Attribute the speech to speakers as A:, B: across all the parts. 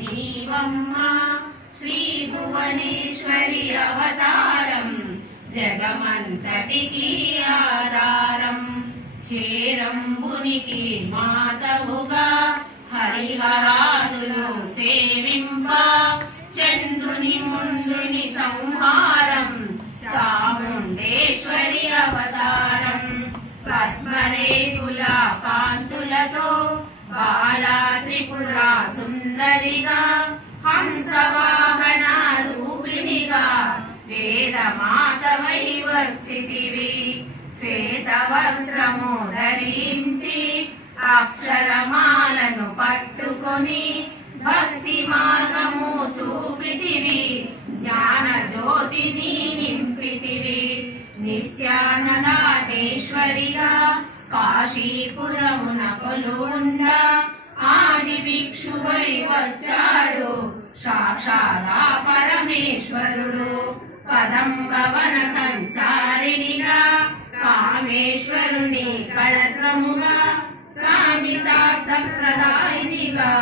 A: నీవమ్మా శ్రీ భువనేశ్వరి అవతారం జగమంతటికి ఆధారం హేరంబునికి మాతవుగా హరిహరాదులు సేవింప చందుని ముందుని సంహారం చాముండేశ్వరి అవతారం పద్మరేకుల కాంతులతో బాలా సుందరిగా హంసవాహన రూపిణిగా వేదమాతవై వచ్చితివి. శ్వేత వస్త్రము ధరించి అక్షరమాలను పట్టుకొని భక్తి మార్గము చూపితివి. జ్ఞాన జ్యోతిని నింపితివి. నిత్యానదానేశ్వరిగా కాశీపురమున కొలుండా ఆది భిక్షువై వచ్చాడు. సాక్షాదా పరమేశ్వరుడు పదం గవన సంచారినిగా కామేశ్వరుని కళక్రముగా కామితార్థ ప్రదాయినిగా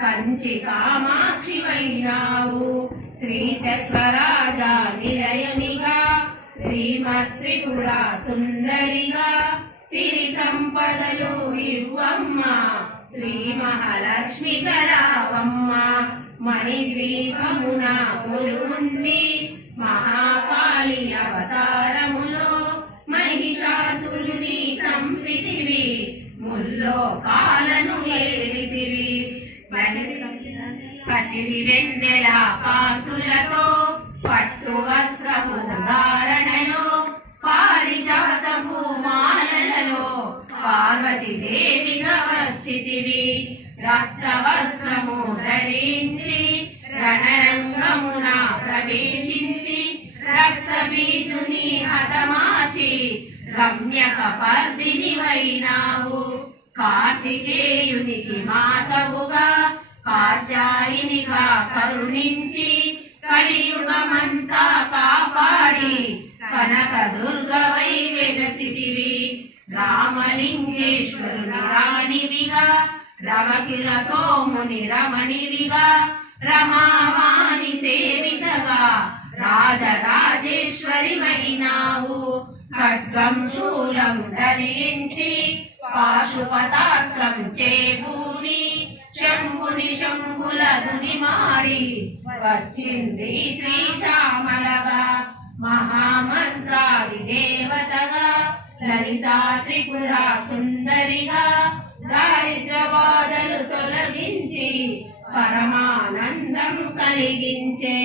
A: కంచి కామాక్షి వైనావు శ్రీచక్రరాజా నిలయనిగా శ్రీమత్రిపుర సుందరిగా సిరి సంపదలు ఇవ్వమ్మ. శ్రీ మహాలక్ష్మి కరావమ్మ మణిద్వీపమున కొలుండి మహాకాళి అవతారములో మహిషాసురుని చంపితివి ముల్లో కాలను ఏలితివి. పసిరి వెన్నెల కాంతులతో పట్టు వస్త్రము ధారణలో పారిజాతపు మాలలలో పార్వతి దేవిగా రక్త వస్త్రము ధరించి రణరంగమున ప్రవేశించి రక్త బీజుని హతమాచి రమ్యక పర్దిని వైనావు. కార్తికేయునికి మాతవుగా కాచాయినిగా కరుణించి కలియుగమంతా కాపాడి కనక దుర్గవై వెలసిదివి రామలింగేశ్వరుని రాణివిగా రమకిల సోముని రమణివిగా రమావాణి సేవితగా రాజరాజేశ్వరి మహినావు ఖడ్గం శూలం ధరించి పాశుపతాస్త్రం చేబూని శంభుని శంభుల దుని మాడి వచ్చింది శ్రీ శ్యామలగా మహామంత్రాది దేవతగా లలితా త్రిపుర సుందరిగా దారిద్ర బాధలు తొలగించి పరమానందం కలిగించే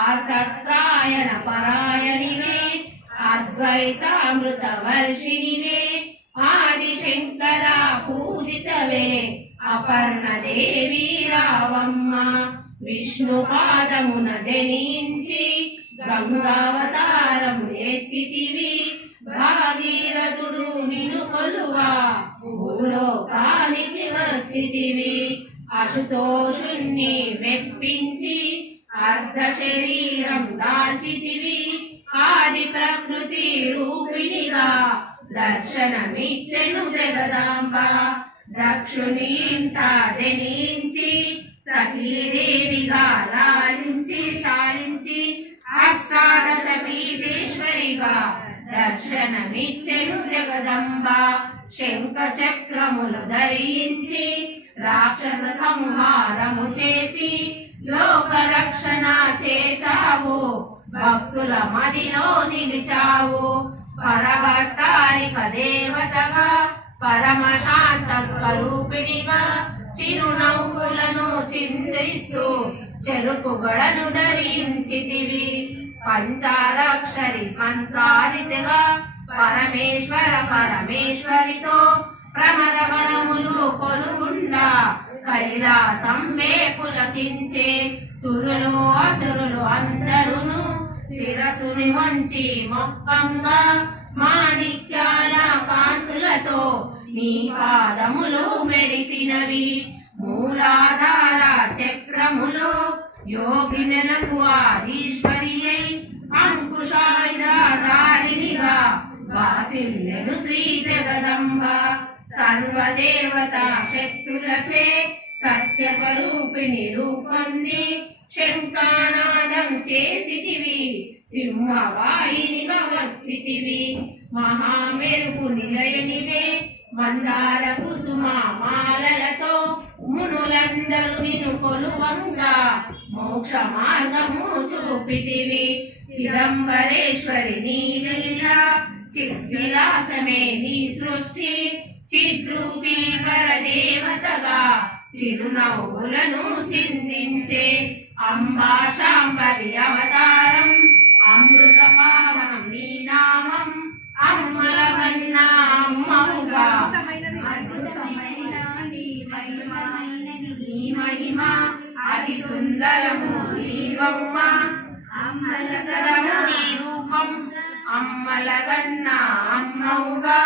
A: ఆర్తత్రాయణ పరాయణివే అద్వైతామృత వర్షిణివే ఆది శంకర పూజితవే అపర్ణ దేవి రావమ్మ విష్ణు పాదమున జనించి గంగావతారము ఎత్తితివి భాగీరథుడు నిను కొలువా. భూలోకానికి వచ్చితివి. అశుతోషుణ్ణి మెప్పించి అర్ధ శరీరం దాచితివి. ఆది ప్రకృతి రూపిణిగా దర్శనమిచ్చెను జగదాంబ. దక్షుని జనించి సతీదేవిగా లాలించి చాలించి అష్టాదశ పీఠేశ్వరిగా దర్శనమిచ్చెను జగదంబ. శంఖ చక్రములు ధరించి రాక్షస సంహారము చేసి లోక రక్షణ చేశావు. భక్తుల మదిలో నిలిచావు. పరభట్టారిక దేవతగా పరమశాంత స్వరూపిణిగా చిరునవ్వులను చిందిస్తూ చెరుకు గడను ధరించితివి పంచాలక్షరి మంత్రాలితిగా పరమేశ్వర పరమేశ్వరితో ప్రమద గణములు కొలుగుండా కైలాసం పులకించే సురులు అసురులు అందరును శిరసుని వంచి మొక్కంగా మాణిక్యాల కాంతులతో నీ పాదములు మెరిసినవి. మూలాధార చక్రములో యోగినలకు ఆధీశ్వరి అయి అంకుశాయుధారినిగా వాసిల్లెను శ్రీ జగదంబ. సర్వదేవత శక్తులచే సత్య స్వరూపిణి రూపొంది శంకానాదం చేసితివి సింహవాహినిగా వచ్చితివి మహామెరుపు నిలయనివే మందార కుసుమ మాలలతో మునులందరూ నిన్ను కొలువంగా. మోక్ష మార్గము చూపితివి. చిదంబరేశ్వరి నీలీలా చిద్విలాసమే నీ సృష్టి. చిద్రూపీ పరదేవతగా చిరునవ్వులను చిందించే అంబా శాంబరి అవతారం. అమృత పావనం నీ నామం. అమ్మల వన్న
B: అద్భుతమైన నీ మహిమ.
A: నీ అతి సుందరము నీవమ్మ అమ్మలకరము నీ రూపం. అమ్మలగన్న అమ్మవుగా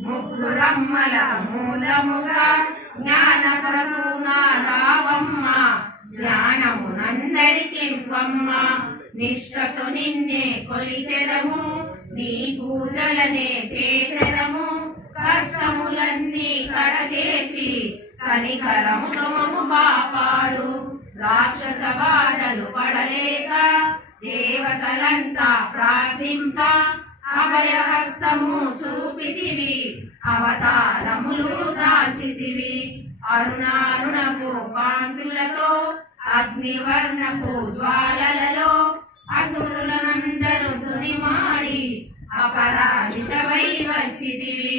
A: ముగ్గురమ్మల మూలముగా జ్ఞాన ప్రసూన రావమ్మ జ్ఞానమునందరికివ్వమ్మ నిష్ఠతో నిన్నే కొలిచెదము నీ పూజలనే చేసెదము. కష్టములన్నీ కడతేర్చి కనికరముతో మము కాపాడు. రాక్షస బాధలు పడలేక దేవతలంతా ప్రార్థింప అభయహస్తము చూపితివి అవతారములు దాచితివి. అరుణారుణపు కాంతులతో అగ్నివర్ణపు జ్వాలలలో అసురులనందరు తునిమాడి అపరాజితవై వచ్చితివి.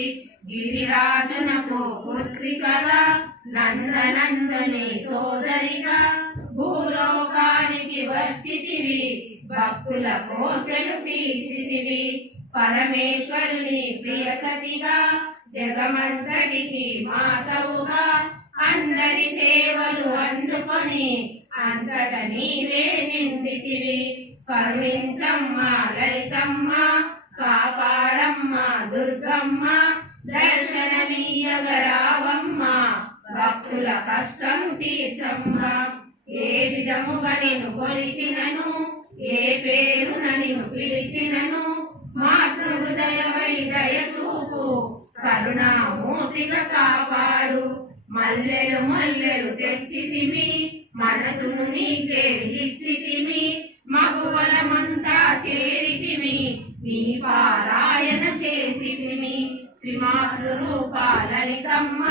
A: గిరిరాజునకు పుత్రికగా నందనందని సోదరిగా భూలోకానికి వచ్చితివి భక్తుల కోర్కెలు తీర్చితివి పరమేశ్వరుని ప్రియ సతిగా జగమంతటికి మాతవుగా అందరి సేవలు అందుకొని అంతట నీవే నిందితివి కరుణించమ్మ లలితమ్మ కాపాడమ్మ దుర్గమ్మ దర్శనమీయగరావమ్మ భక్తుల కష్టం తీర్చమ్మ. ఏ విధముగా నేను కొలిచినను ఏ పేరున నిన్ను పిలిచినను మాతృ హృదయమై దయ చూపు కరుణామూర్తిగా కాపాడు. మల్లెలు మల్లెలు తెచ్చితిమి మనసును నీకే ఇచ్చితిమి మగువలమంతా చేరితిమి నీ పారాయణ చేసితిమి త్రిమాతృ రూపాలలితమ్మ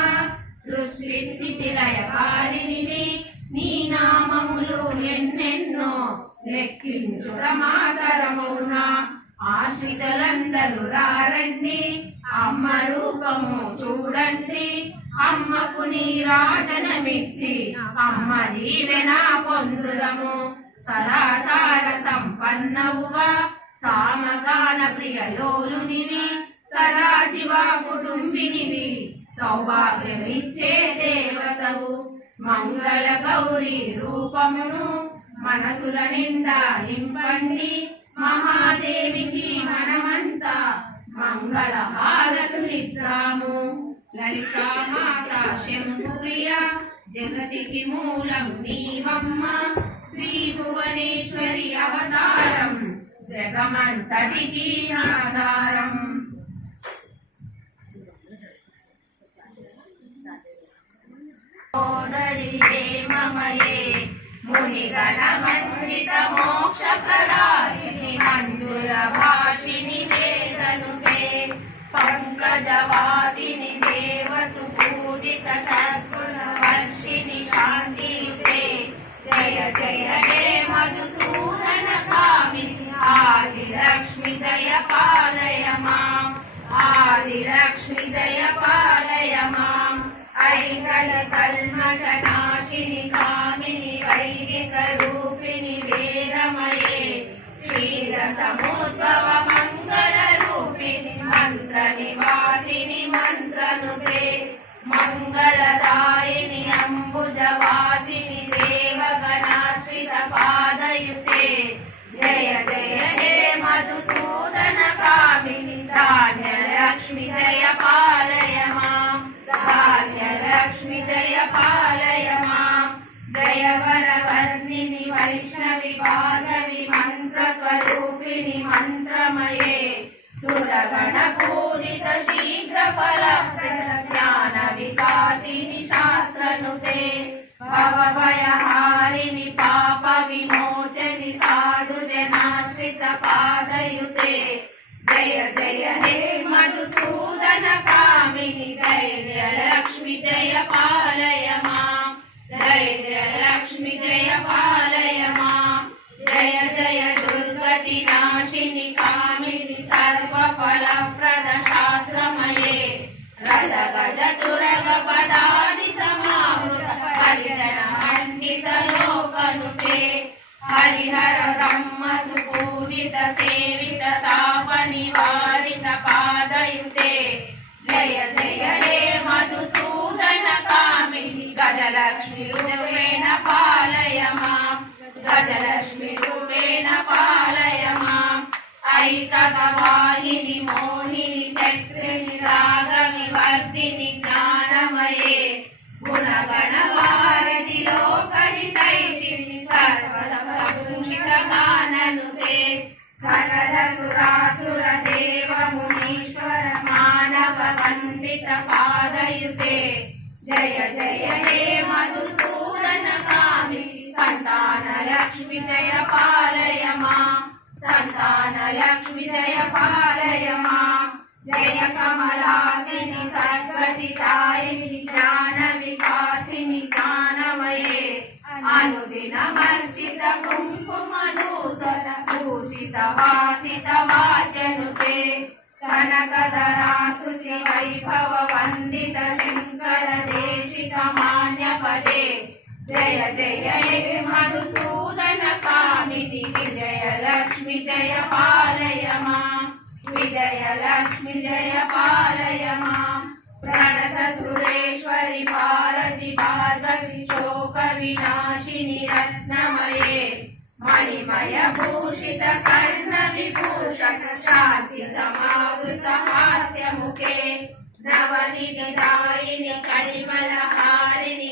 A: సృష్టి స్థితి లయకారినివి నీ నామములు ఎన్నెన్నో లెక్కించుక మాతరమౌనా ఆశ్రితులందరూ రారండి అమ్మ రూపము చూడండి. అమ్మకు నీ రాజనమిచ్చి అమ్మ దీవెన పొందుదము. సదాచార సంపన్నవుగా సామగాన ప్రియలోలునివి సదాశివ కుటుంబినివి సౌభాగ్యమిచ్చే దేవతవు. మంగళ గౌరి రూపమును మనసుల నిండా నింపండి. మహాదేవికి మనమంతా మంగళ హారతులిద్దాము లలితామాత శంభుప్రియ జగతికి మూలం నీవమ్మ. శ్రీ భువనేశ్వరి అవతారం జగమంతటికి ఆధారం. मोक्षप्रदाहे मञ्जुरभाषिनि वेदनुते पङ्कजवासिनि देवसुपूजित सद्गुरवक्षिणि शान्ति ते जय जय दे मधुसूदनकामि आदिलक्ष्मि जय पालय माम् आदिलक्ष्मि ఐకల కల్మష నాశిని కామిని వైదిక రూపిణి వేదమయే క్షీర సముద్భవ Sarvana Pujita गजतुरगपदादि समावृत हरिजनमण्डितलोकनुते हरिहर ब्रह्म सुपूजित सेवित ताप निवारित जय जय हे मधुसूदन कामिनि गजलक्ष्मी रूपेण पालय माँ। गजलक्ष्मी ఐకగవాహిని మోహిని చక్రిని రాగ వర్ధిని జ్ఞానమయే. గుణగణ భారతి లోకహితైషిణి సర్వ సమభూషిత గాననుతే సకల సురాసుర దేవ మునీశ్వర మానవ వందిత పాదయుతే. జయ జయ హే మధుసూదన కామిని సంతాన లక్ష్మి జయ పాలయ మా సంతాన జయ పాలయ జయ కమలాసిని జ్ఞాన వికాసిని జ్ఞానమయే అనుదిన మర్చిత భూషిత వాసిత వాచనుతే వైభవ వందిత శంకర జయ జయ హే మధుసూదన కామిని విజయ లక్ష్మి జయ పాలయ మాం విజయ లక్ష్మి జయ పాలయ మాం ప్రణత సురేశ్వరి భారతి భార్గవి శోక వినాశిని రత్నమయే మణిమయ భూషిత కర్ణ విభూషణ శాంతి సమావృత హాస్యముఖే నవనిధి దాయిని కరిమల హారిణి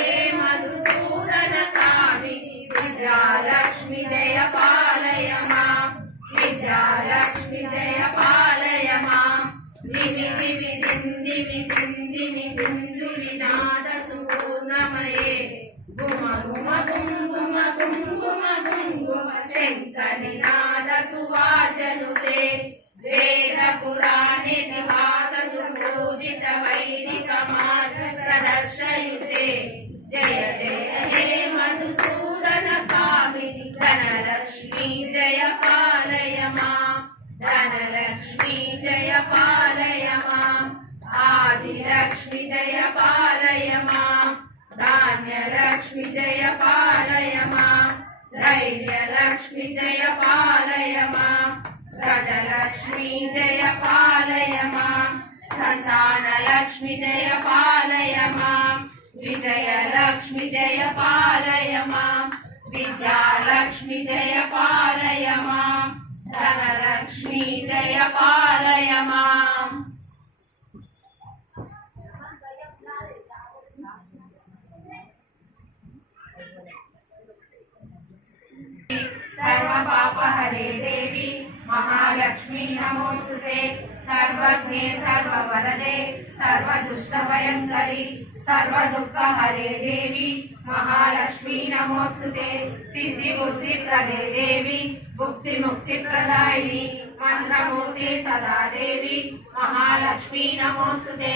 A: ఆదిలక్ష్మి జయ పాలయ మాం ధాన్యలక్ష్మి జయ పాలయ మాం ధైర్యలక్ష్మి జయ పాలయ మా గజలక్ష్మి జయ పాలయ మాం సంతానలక్ష్మి జయ పాలయ మాం విజయలక్ష్మి జయ పాలయ మా విద్యాలక్ష్మి జయ పాలయ మా ధనలక్ష్మి జయ పాలయ మా हरे देवी महालक्ष्मी नमोस्तुते सर्वज्ञे सर्ववरदे सर्वदुष्टभयङ्करि सर्वदुःखहरे देवी महालक्ष्मी नमोस्तुते सिद्धिबुद्धिप्रदे देवी भुक्तिमुक्तिप्रदायिनि मन्त्रमूर्ते सदा देवी महालक्ष्मी नमोस्तुते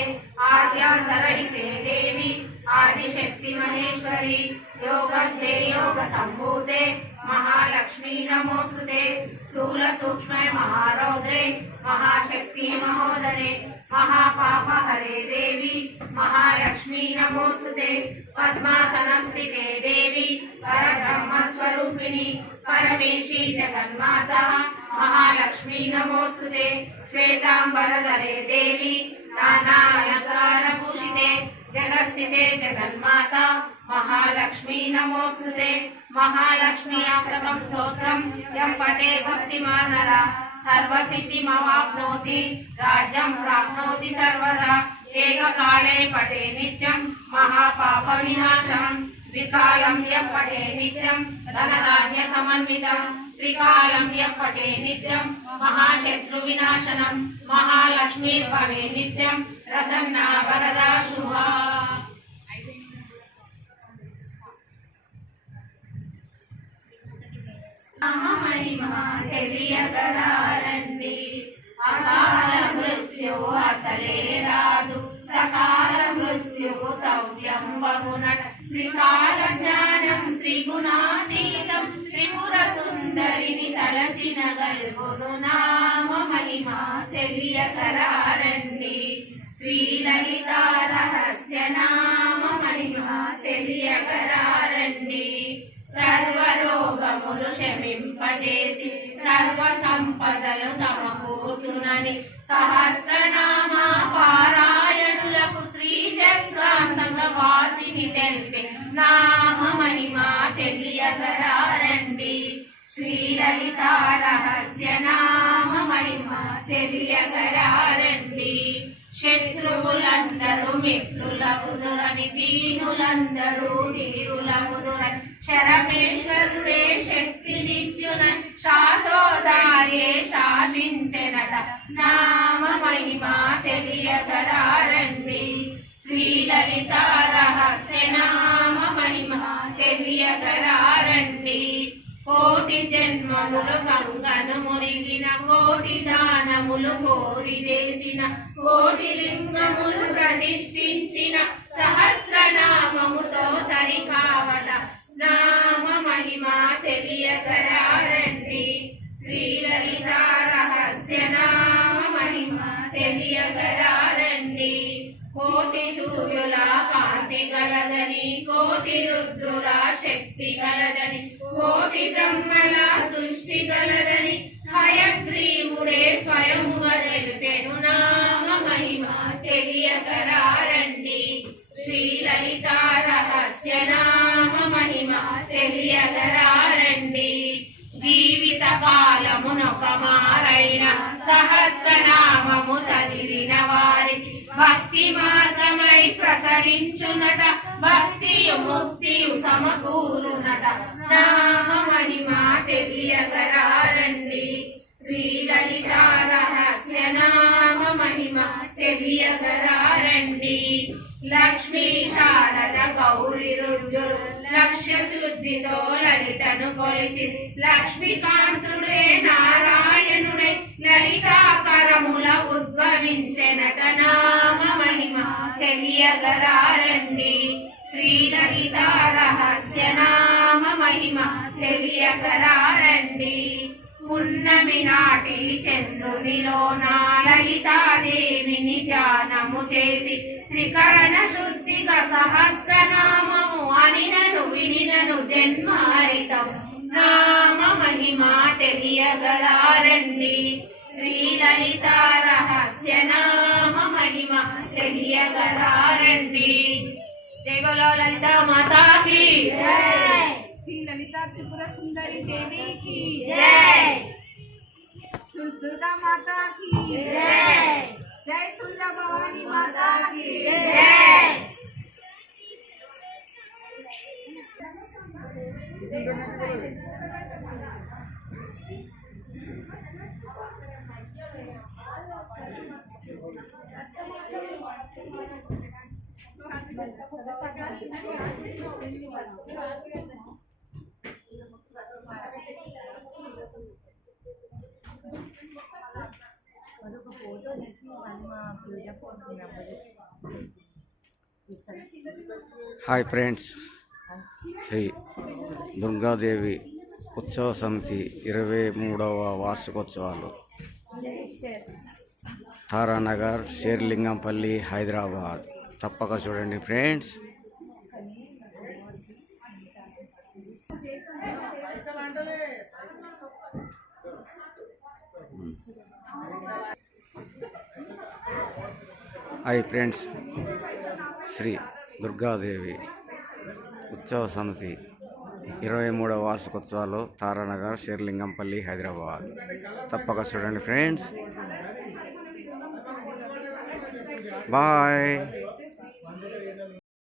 A: आद्यान्तरहिते देवी आदिशक्ति महेश्वरी योगन्ते योगसम्भूते महालक्ष्मी नमोस्तुते स्थूल सूक्ष्म महारौद्रे, महाशक्ति महोदरे, महापाप हरे देवी, महालक्ष्मी नमोस्तुते पद्मासनस्थिते देवी, परब्रह्मस्वरूपिणि, परमेशी जगन्माता, महालक्ष्मी नमोस्तुते श्वेताम्बरधरे देवी नानालङ्कारभूषिते जगस्थिते जगन्माता, महालक्ष्मी नमोस्तुते మహాలక్ష్మి అష్టకం స్తోత్రం యం పటే భక్తిమానర సర్వసిద్ధి మవాప్నోతి రాజ్యం ప్రాప్నోతి సర్వదా ఏకకాలే పటే నిత్యం మహాపాప వినాశనం ద్వికాలం యం పటే నిత్యం ధనధాన్య సమన్వితం త్రికాలం యం పటే నిత్యం మహాశత్రు వినాశనం మహాలక్ష్మీ నిత్యం ప్రసన్నా వరదా శుభా
B: మహిమ తెలియగలారండి
A: అకాల మృత్యువు అసలే రాదు. సకాల మృత్యువు సౌర్యం బహునట. త్రికాల జ్ఞానం త్రిగుణాతీతం. త్రిపుర సుందరిని తలచిన గల్గును నామ మహిమ తెలియగలారండి శ్రీలలిత రహస్యనా చేసి సర్వ సంపదలు సమకూర్చునని సహస్రనామా పారాయణులకు శ్రీ చక్రాంతంగ వాసిని తెలిపే నామ మహిమ తెలియగరారండి. శ్రీలలిత రహస్య నామ మహిమ తెలియగరారండి. శత్రువులందరూ మిత్రులగుదురని దీనులందరూ ధీరులగుదురని శరమేశ్వరుడే శక్తి శాసోదాయే శాసించెనట. నామ మహిమ తెలియగరారండి శ్రీలలిత రహస్య నామ మహిమ తెలియగరారండి కోటి జన్మములు గంగను మునిగిన కోటి దానములు కోరి చేసిన కోటి లింగములు ప్రతిష్ఠించిన సహస్రనామముతో సరి కావట నామ మహిమ తెలియగరారండి శ్రీలలిత రహస్య నామ మహిమ తెలియగరారండి కోటి సూర్యుల కాంతి గలదని కోటి రుద్రుల శక్తి గలదని కోటి బ్రహ్మల సృష్టి గలదని హయగ్రీవుడే స్వయముగా తెలిపెను నామ మహిమ తెలియగరారండి శ్రీలలిత రహస్య నామ తెలియగరారండి జీవిత కాలమునొక మారైన సహస్రనామము చదివిన వారికి భక్తి మార్గమై ప్రసరించునట భక్తియు ముక్తియు సమకూరునట. నామ మహిమ తెలియగరారండి శ్రీలలిత రహస్య నామ మహిమ తెలియగరారండి లక్ష్మీ శారద గౌరి రుజులు లక్ష్య శుద్ధితో లలితను కొలిచి లక్ష్మీకాంతుడే నారాయణుడే లలితాకరముల ఉద్భవించెనట నామ మహిమ తెలియగరారండి. శ్రీలలిత రహస్య నామ మహిమ తెలియగరారండి. పున్నమి నాటి చంద్రునిలో నా లలితాదేవిని ధ్యానము చేసి త్రికరణ శుద్ధిగా సహస్రనామము అనినను వినినను జన్మారితం. నామ మహిమ తెలియగరారండి శ్రీలలిత రహస్య నామ మహిమ తెలియగరారండి జై బలో లలిత మాతాకి.
B: జై. శ్రీ లలిత త్రిపుర సుందరి దేవికి
A: జై
B: దుర్- దుర్గా మాతాకి
A: జై
B: జై తుల్జా భవానీ మాతాకి
A: జై
C: హాయ్ ఫ్రెండ్స్. శ్రీ దుర్గాదేవి ఉత్సవ సమితి ఇరవై మూడవ వార్షికోత్సవాలు. తారానగర్ షేర్లింగంపల్లి హైదరాబాద్. తప్పక చూడండి friends. Hi friends. Shri Durgadevi ఉత్సవ సమితి ఇరవై మూడవ వార్షికోత్సవాలు తారానగర్ షేర్లింగంపల్లి హైదరాబాద్. తప్పక చూడండి ఫ్రెండ్స్. బాయ్.